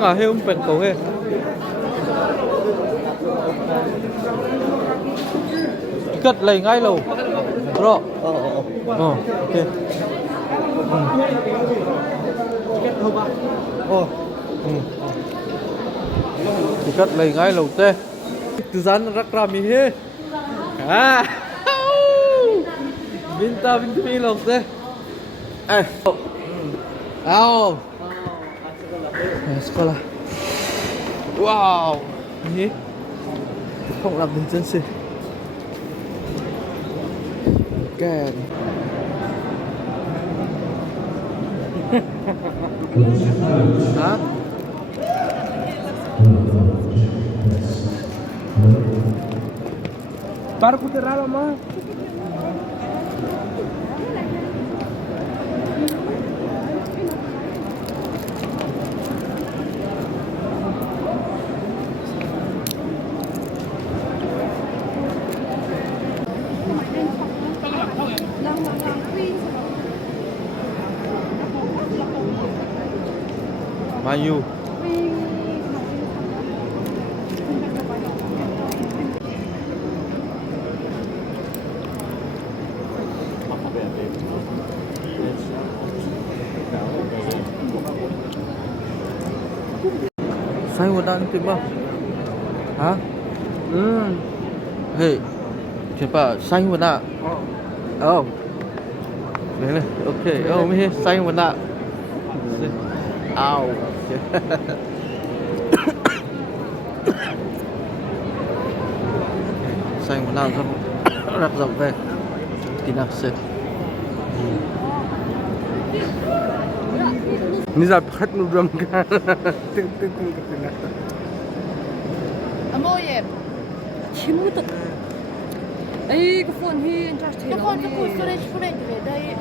nga he pen ko he. Cất lấy ngay lầu. Rõ. Ok. Thì cất lấy ngay lầu tê. Từ gian rắc ra mi he. Binta mi lầu tê. Sekolah. Wow. Ini không làm bình dân sinh. Kèn. Hả? Para putar lama. Mayu. Saya mau dan tiba. Hah? Hei. Siapa? Saya mau nak. Oh. Ini. Okay. Oh, ini saya mau nak. Ow. Saya mau nak rap sampai tidak set. Ini zapat nudram kan. Amoyem. Kimut. Ay, kufon hi interest hi. Kung storage dahil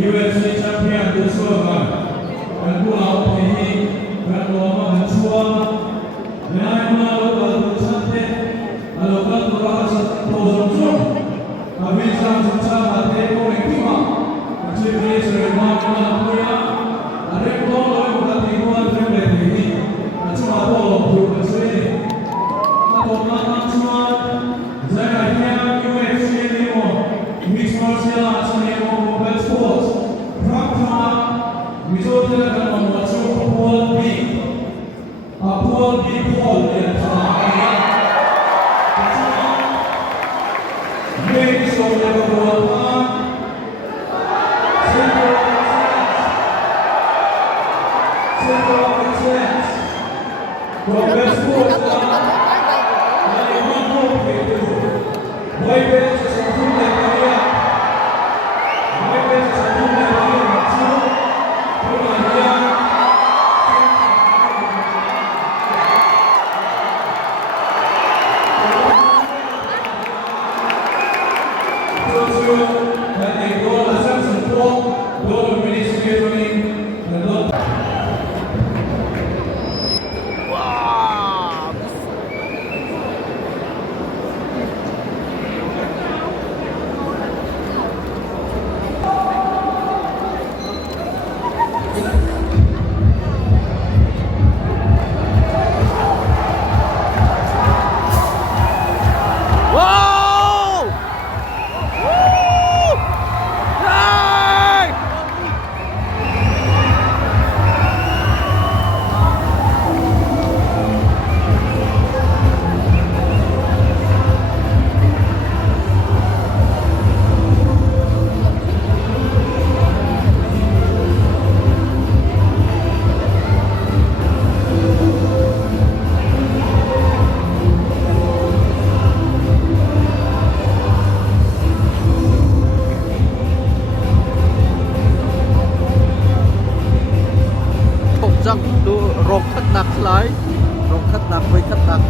UFC champion 的说法，很不好便宜，很多嘛很说，原来嘛我把都上天，我把都拉上头上中，我平常出差嘛得过来地方，我这边是嘛不一样，我这多来我的地方准备便宜，我这么多不合适，那我刚刚说，在那天 UFC 里面，Mixed Martial Arts 里面。Sports, Prakma, Mizotel dan membaca Paul B. Paul B. Paul yang terakhir. Ladies of the world, Central Excellence, Global Sports, yang mampu itu, baik sesuatu yang kaya. lại rồi khách đặt vì khách đặt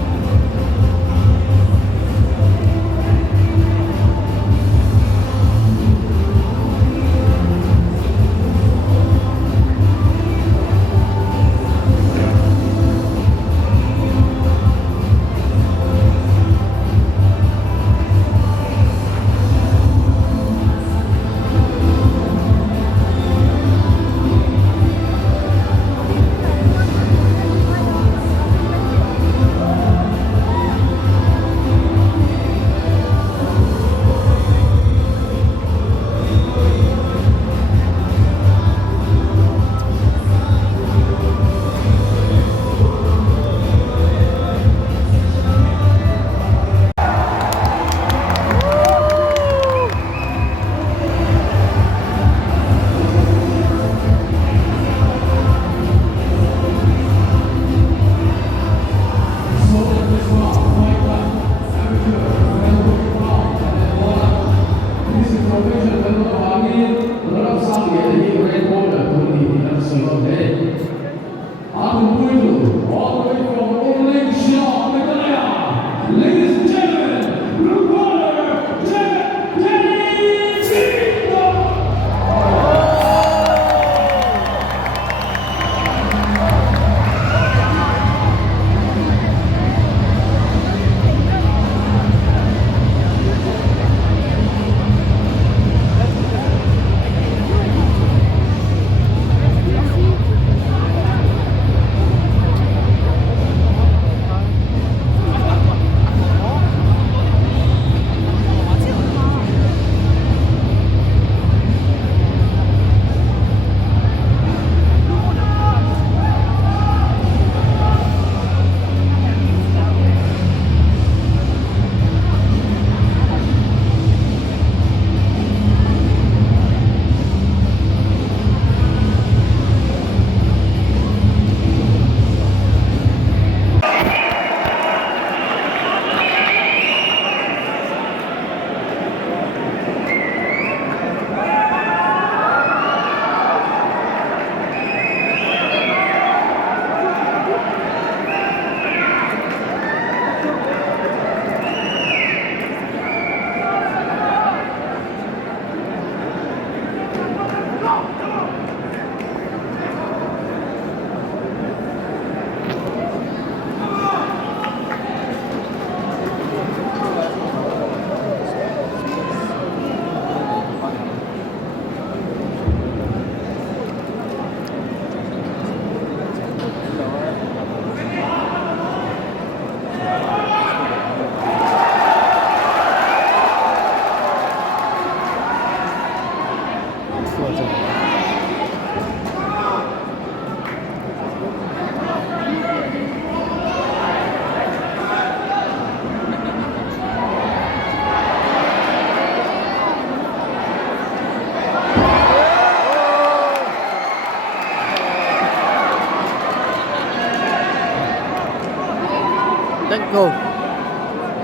Tango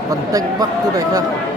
Banteng Bắc tu đây ha.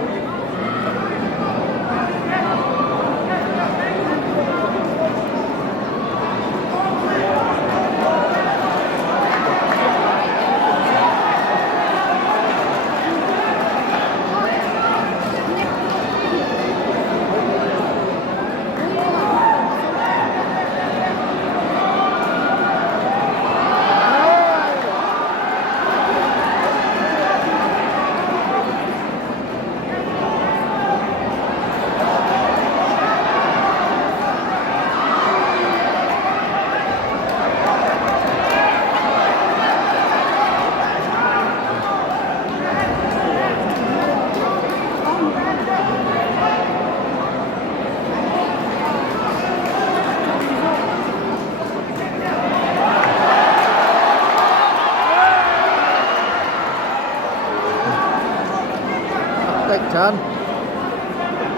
Chan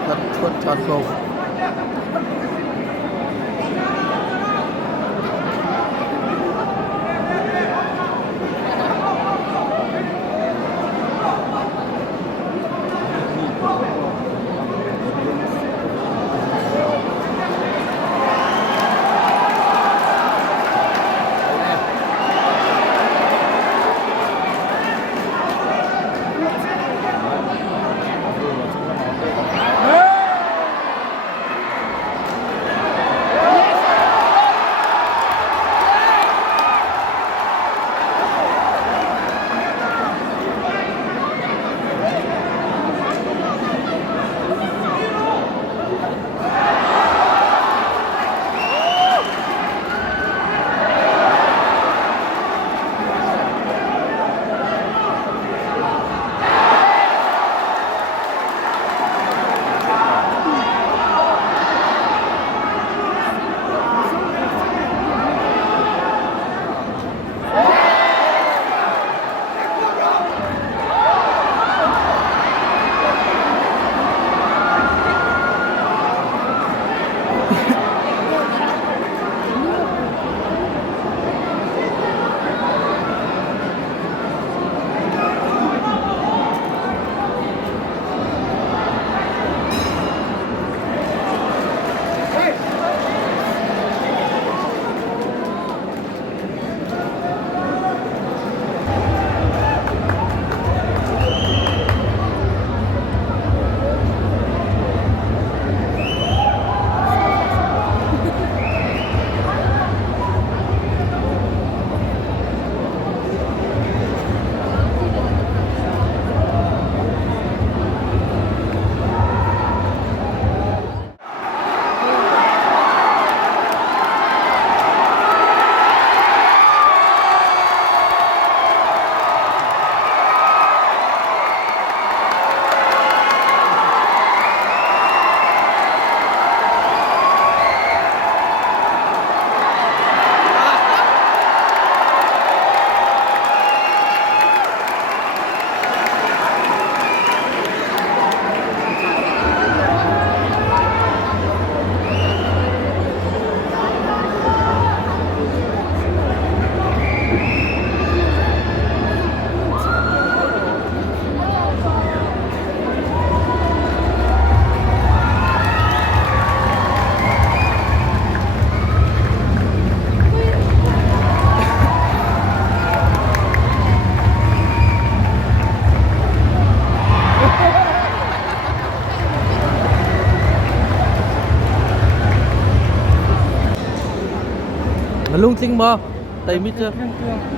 thật thuận tròn cầu lung ting mo tay mi chưa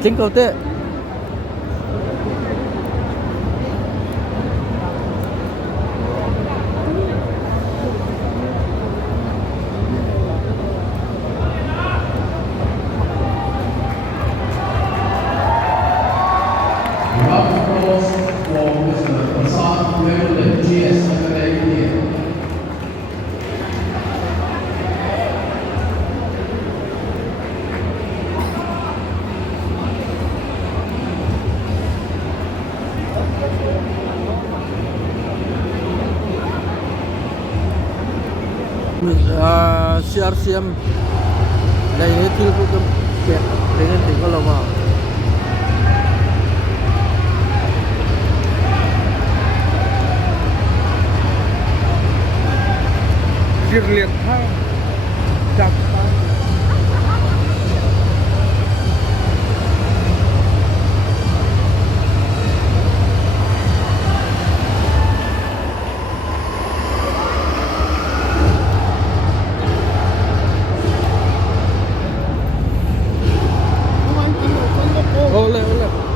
chính cầu tệ Round of applause for Mr. Prasad Verulan, GS Academy. CRCM đây hết tiêu cũng tâm đẹp thế nên tỉnh có lồng vào Việc liệt ha. Chặt. oleh oleh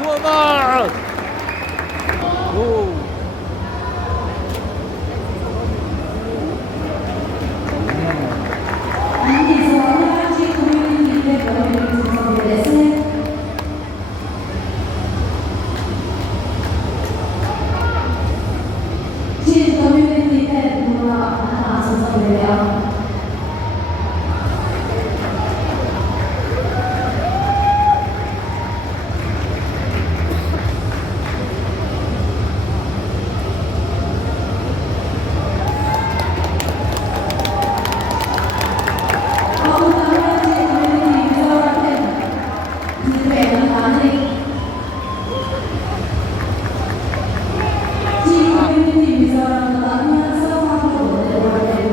Selamat. Oh.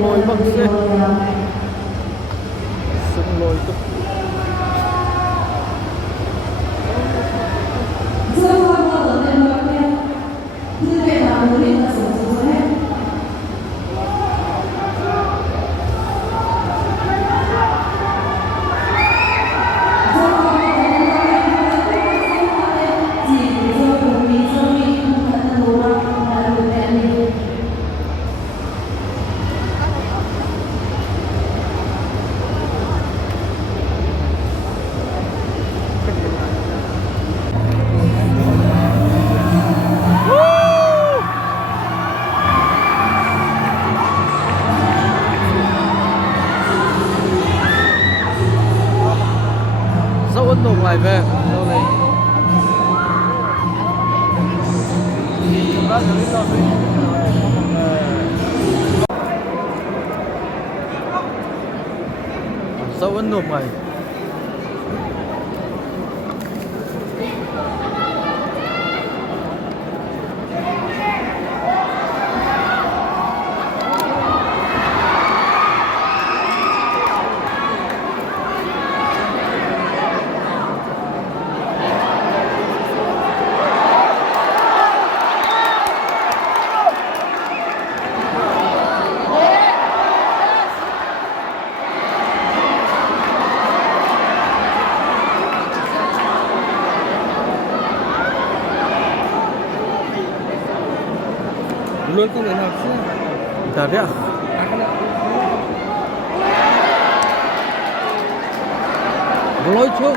Lôi bằng xe sông lôi tức dấu ấn độ ngoài về dấu này dấu ấn độ ngoài Belum kau nak sih. Dah dia. Akan Beloi chu.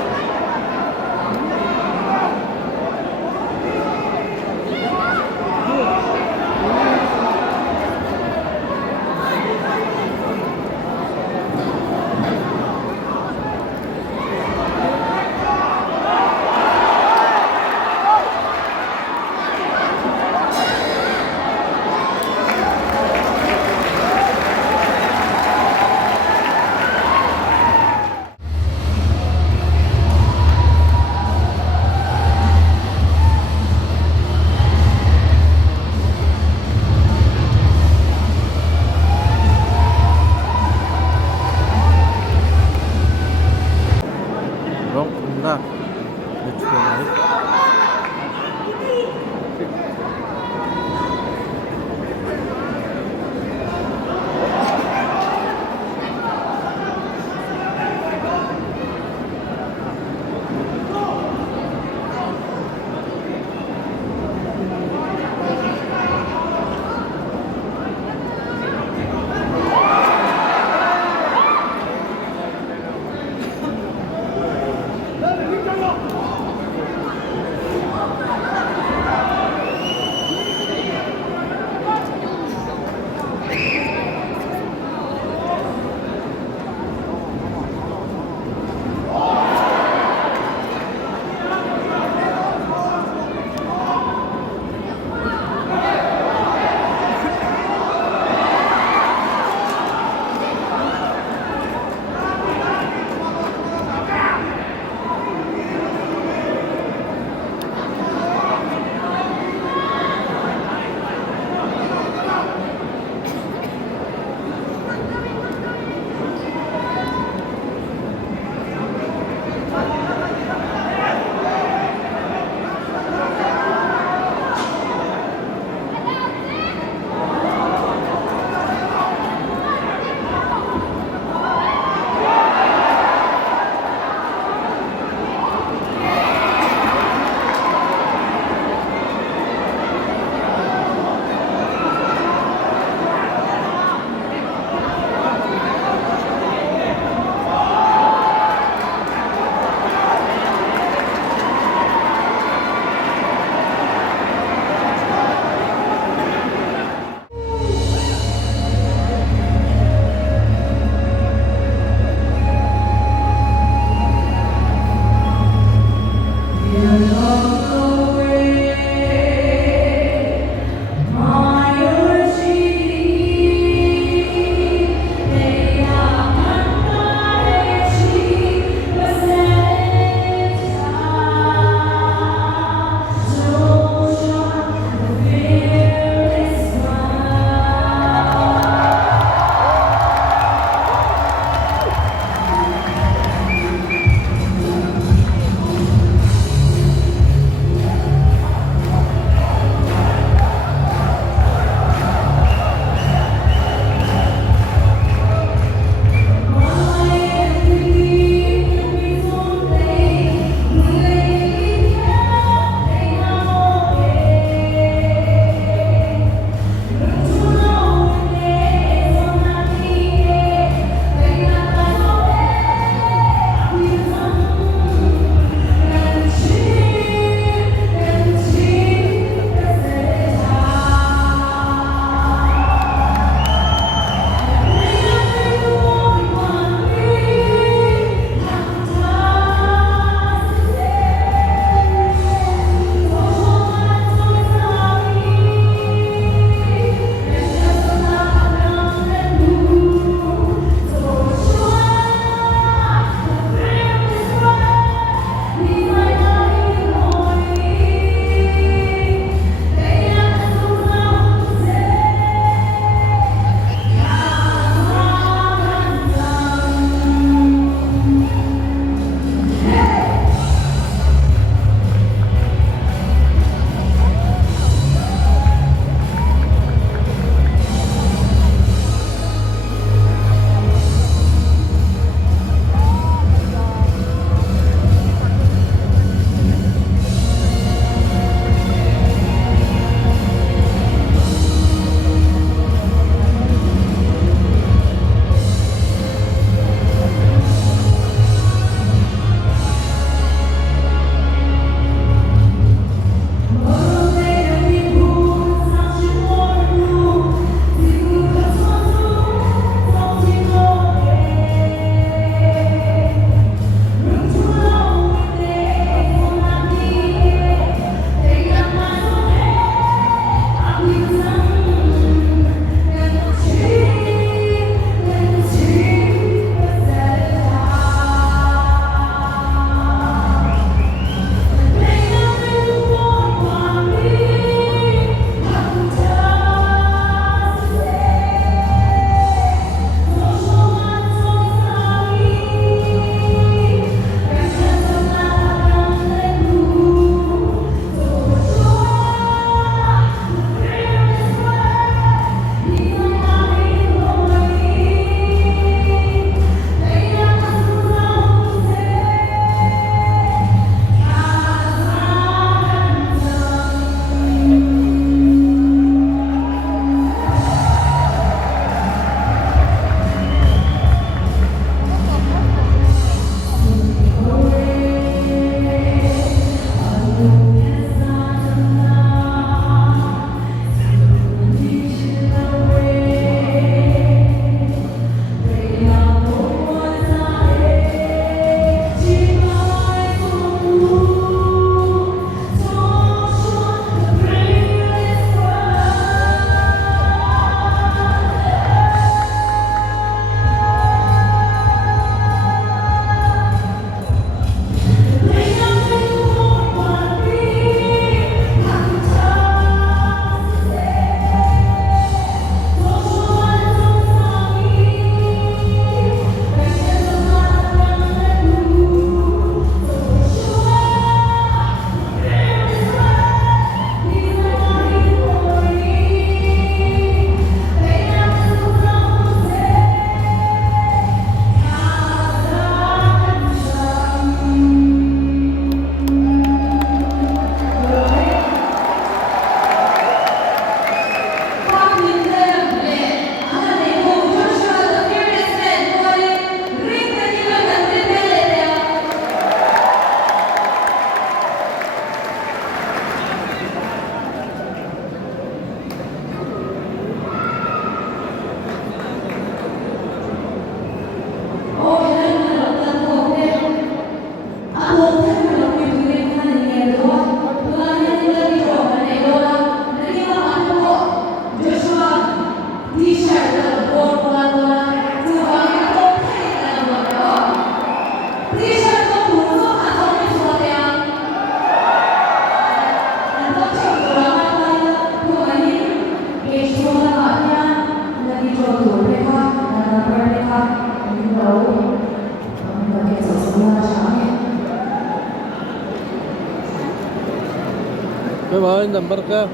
Cái mới number cơ.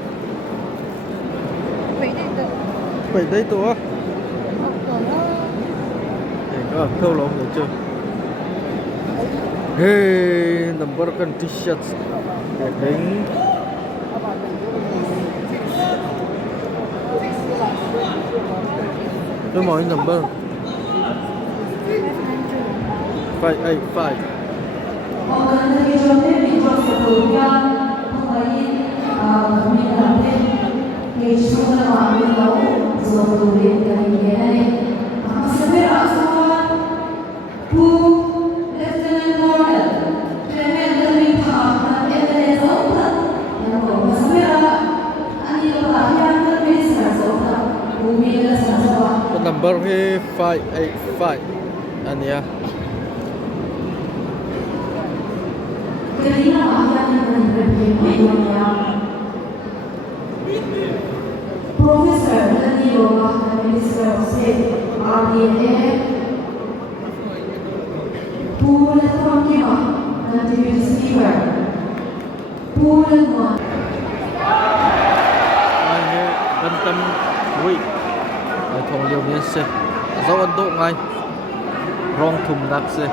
Vậy đấy tụi. Để có câu lộn được chưa? Hey, number kan t-shirt. Heading. Cái mới number. 585. The number here 585. And yeah. Professor Dani Yoga dan Minister of State RDA Pulan Kima dan Deputy Speaker Pulan Wan Anh quan tâm quý thùng liều miên xe dấu ấn độ ngay rong thùng đặc xe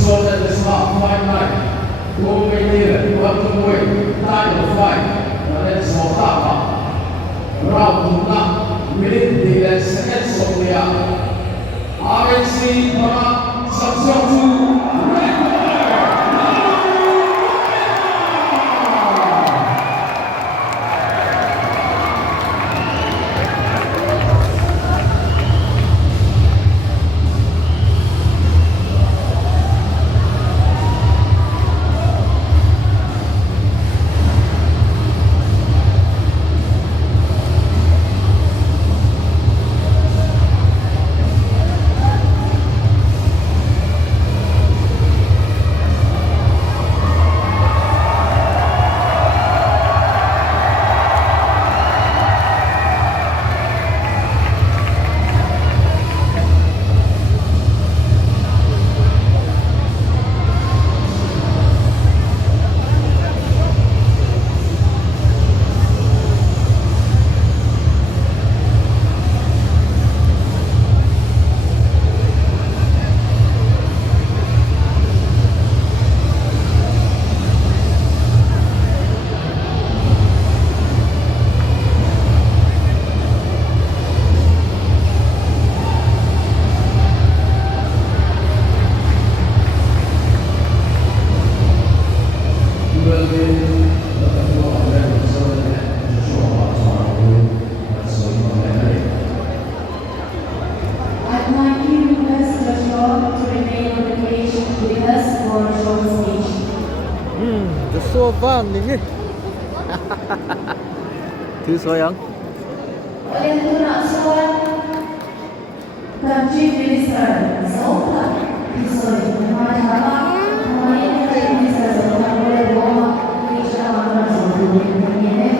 So that the smart fine line, go away here, you have to wait, time of fight, and then it's more top. Round to knock, within the seconds of the hour. RNC, para Samsung 2, red. I'd like you to request Joshua to remain on the cage with us for a short stage. The so fun ini. Thứ sayang. Oleh tuan Suan, Country Minister Zoltan Pisoi Mahkamah Country Minister Zoltan boleh bawa Malaysia Matra Zoltan ini.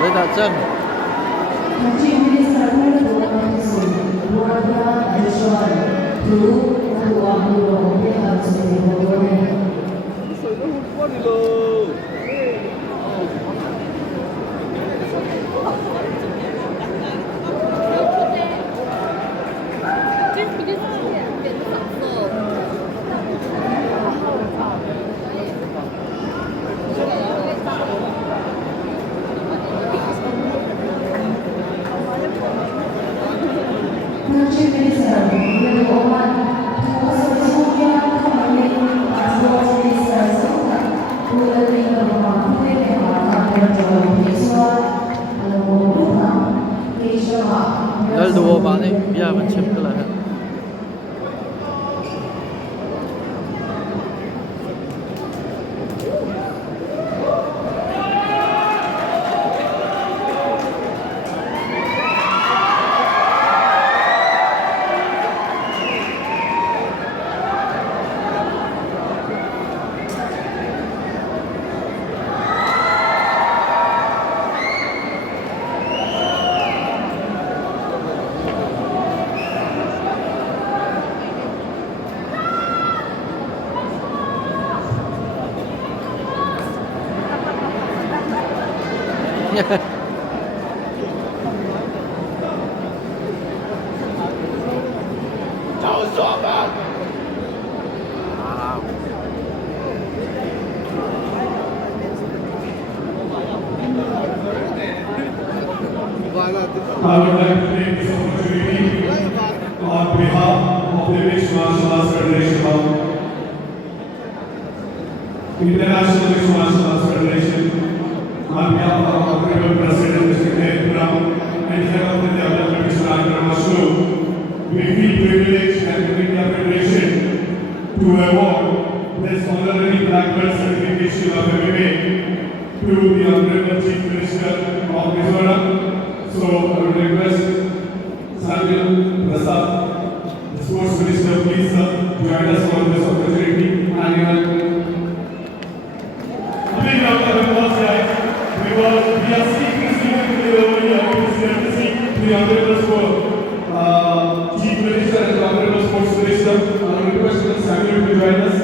Đây là chân. Country Minister boleh bawa Pisoi Luarga Joshua tu Tuan Guru dia harus dibawa. Country Minister boleh bawa Tuan Kembali Transport Minister Zoltan boleh tinggal rumah boleh mengatakan perjalanan Malaysia lalu berubah Malaysia. Đây đùa bạn đi, bây giờ mình chụp cái lại. I would like to take this opportunity on behalf of the Mixed Martial Arts Federation International Mixed Martial Arts Federation, on behalf of our President Mr. K. Brown, and head of the Development Samuel Prasad, the Sports Minister, please join us for this opportunity. And a big round of applause, guys, because we are seeing this event over here. It is great to see the Honorable Sport Chief Minister and the Honorable Sports Minister. I will request Samuel to join us.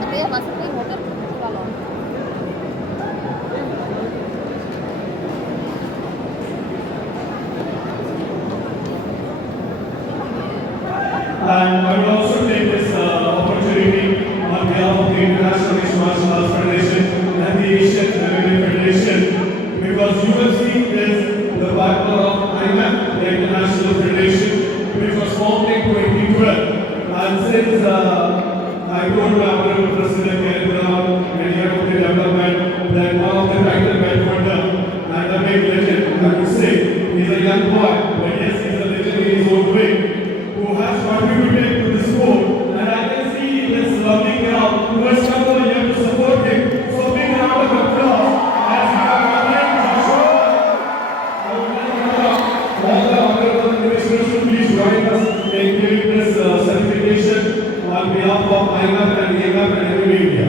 Tapi ya masuknya motor kalau And I will also take this opportunity on behalf of the International Mixed Martial Arts Federation and the Asian MMA Federation, because UFC is the backbone of IMF, the International Federation, which was formed in 2012. And since I told my Honorable President Kenneth Brown and Head of the Development that one of the title belt holder and a big legend, I would say, he's a young boy, but yes, he's a legend in his own way, who has contributed to the sport, and I can see this lovely crowd who has come over here to support him. So big round of applause as we are coming to show. I would like to all the honorable commissioners to please join us in giving this certification on behalf of IMF and AMF and MMA India.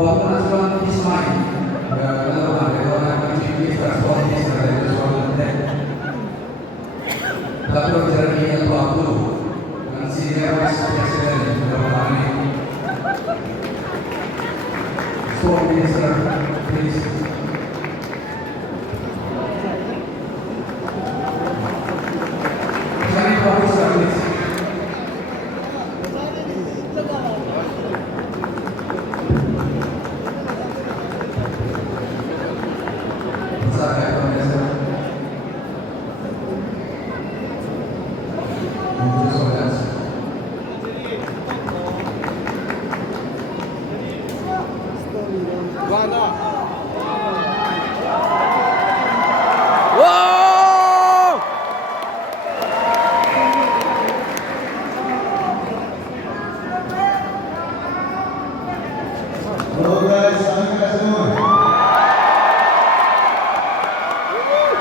Pengaturan Ismail, dalam orang mencuri transport Israel dari suatu tempat. Tapi berjalan dengan waktu, dan senior vice president dalam ini. Sport Minister, please. Jangan fokus sekali. Wow! Hello guys, how you guys doing?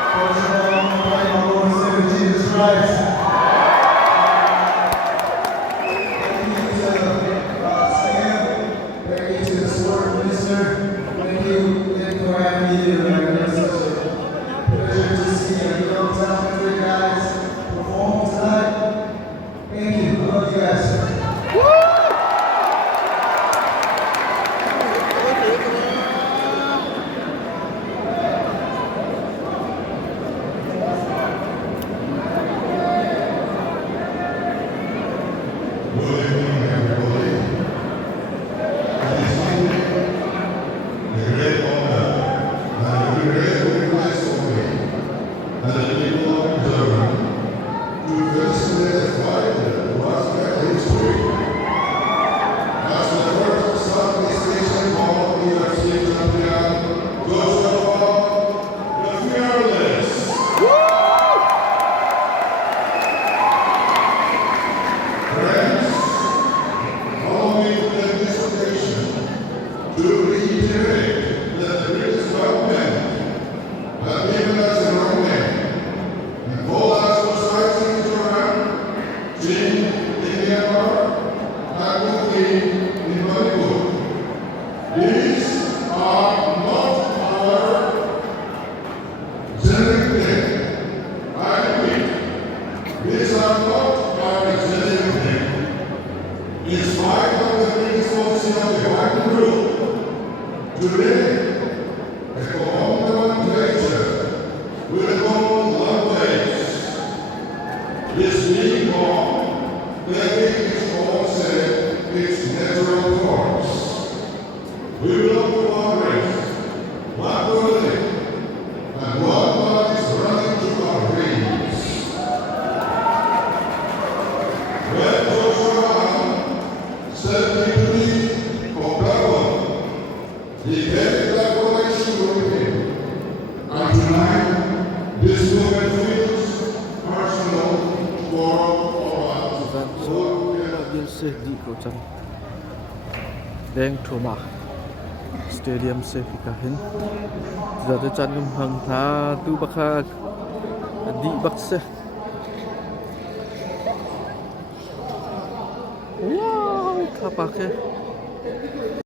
First of all, I'm gonna play my Lord and Savior Jesus Christ. Thank you to Sam, thank you to the Sport Minister, thank you for having me here, man. It's such a pleasure to see you young talented guys perform tonight. Thank you, I love you guys. Today, as the home nomenclature will long, letting its own set its natural course. We will go on race. One will live, and one blood is running through our veins. When Joshua stepped into the Octagon, he carried that connection with him. And tonight, this moment feels personal for all of us. Dan so biasa di Kocan Deng Thoma Stadium se fikahin Zada chan ngam hang tha tu bakha di bakse wow kapake